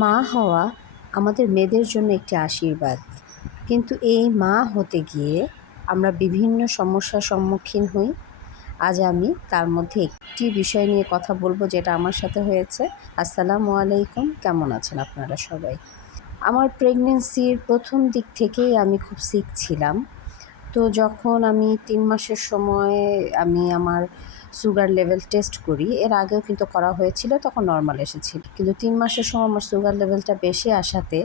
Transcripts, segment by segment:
মা হওয়া আমাদের মেয়েদের জন্য একটি আশীর্বাদ, কিন্তু এই মা হতে গিয়ে আমরা বিভিন্ন সমস্যার সম্মুখীন হই। আজ আমি তার মধ্যে একটি বিষয় নিয়ে কথা বলবো, যেটা আমার সাথে হয়েছে। আসসালামু আলাইকুম, কেমন আছেন আপনারা সবাই? আমার প্রেগনেন্সির প্রথম দিক থেকেই আমি খুব সিক ছিলাম। তো যখন আমি ৩ মাসের সময় আমি আমার সুগার লেভেল টেস্ট করি, এর আগেও কিন্তু করা হয়েছিল, তখন নরমাল এসেছিল। কিন্তু ৩ মাসের সময় আমার সুগার লেভেলটা বেশি আসাতে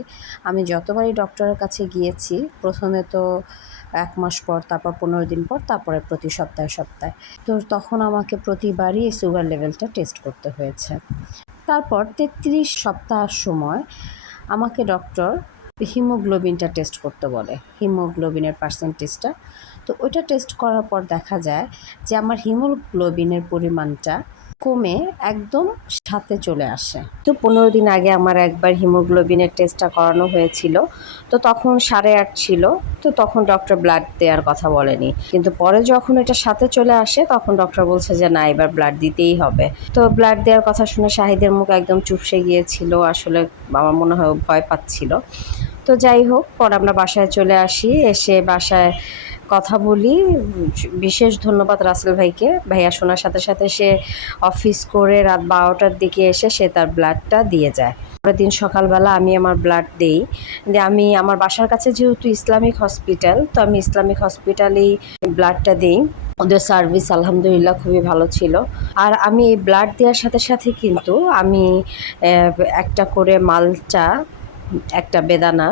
আমি যতবারই ডক্টরের কাছে গিয়েছি, প্রথমে তো ১ মাস পর, তারপর ১৫ দিন পর, তারপরে প্রতি সপ্তাহে সপ্তাহে। তো তখন আমাকে প্রতিবারই এই সুগার লেভেলটা টেস্ট করতে হয়েছে। তারপর ৩৩ সপ্তাহের সময় আমাকে ডক্টর হিমোগ্লোবিনটা টেস্ট করতে বলে, হিমোগ্লোবিনের পার্সেন্টেজটা। তো ওইটা টেস্ট করার পর দেখা যায় যে আমার হিমোগ্লোবিনের পরিমাণটা কমে একদম ৭-এ চলে আসে। তো ১৫ দিন আগে আমার একবার হিমোগ্লোবিনের টেস্টটা করানো হয়েছিল, তো তখন ৮.৫ ছিল। তো তখন ডক্টর ব্লাড দেওয়ার কথা বলেনি, কিন্তু পরে যখন এটা ৭-এ চলে আসে তখন ডক্টর বলছে যে না, এবার ব্লাড দিতেই হবে। তো ব্লাড দেওয়ার কথা শুনে শাহিদের মুখ একদম চুপসে গিয়েছিল। আসলে আমার মনে হয় ও ভয় পাচ্ছিল। তো যাই হোক, পরে আমরা বাসায় চলে আসি। এসে বাসায় কথা বলি। বিশেষ ধন্যবাদ রাসেল ভাইকে। ভাইয়া শোনার সাথে সাথে সে অফিস করে রাত ১২টার দিকে এসে সে তার ব্লাডটা দিয়ে যায়। পরের দিন সকালবেলা আমি আমার ব্লাড দেই। আমি আমার বাসার কাছে যেহেতু ইসলামিক হসপিটাল, তো আমি ইসলামিক হসপিটালেই ব্লাডটা দিই। ওদের সার্ভিস আলহামদুলিল্লাহ খুবই ভালো ছিল। আর আমি এই ব্লাড দেওয়ার সাথে সাথে কিন্তু আমি একটা করে মালটা, একটা বেদানা,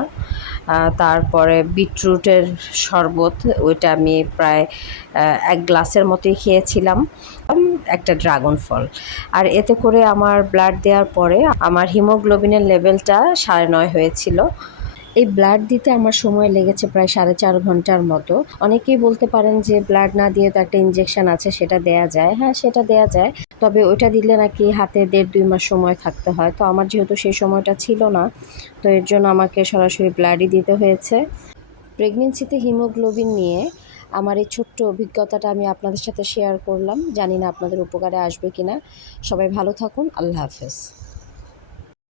তারপরে বিটরুটের শরবত, ওইটা আমি প্রায় ১ গ্লাসের মতোই খেয়েছিলাম, একটা ড্রাগন ফল। আর এতে করে আমার ব্লাড দেওয়ার পরে আমার হিমোগ্লোবিনের লেভেলটা ৯.৫ হয়েছিল। এই ব্লাড দিতে আমার সময় লেগেছে প্রায় ৪.৫ ঘন্টার মতো। অনেকেই বলতে পারেন যে ব্লাড না দিয়ে তো একটা ইনজেকশন আছে, সেটা দেয়া যায়। হ্যাঁ, সেটা দেয়া যায়, তবে ওইটা দিলে নাকি হাতে ১.৫-২ মাস সময় থাকতে হয়। তো আমার যেহেতু সেই সময়টা ছিল না, তো এর জন্য আমাকে সরাসরি ব্লাডই দিতে হয়েছে। প্রেগনেন্সিতে হিমোগ্লোবিন নিয়ে আমার এই ছোট্ট অভিজ্ঞতাটা আমি আপনাদের সাথে শেয়ার করলাম। জানি না আপনাদের উপকারে আসবে কিনা। সবাই ভালো থাকুন। আল্লাহ হাফেজ।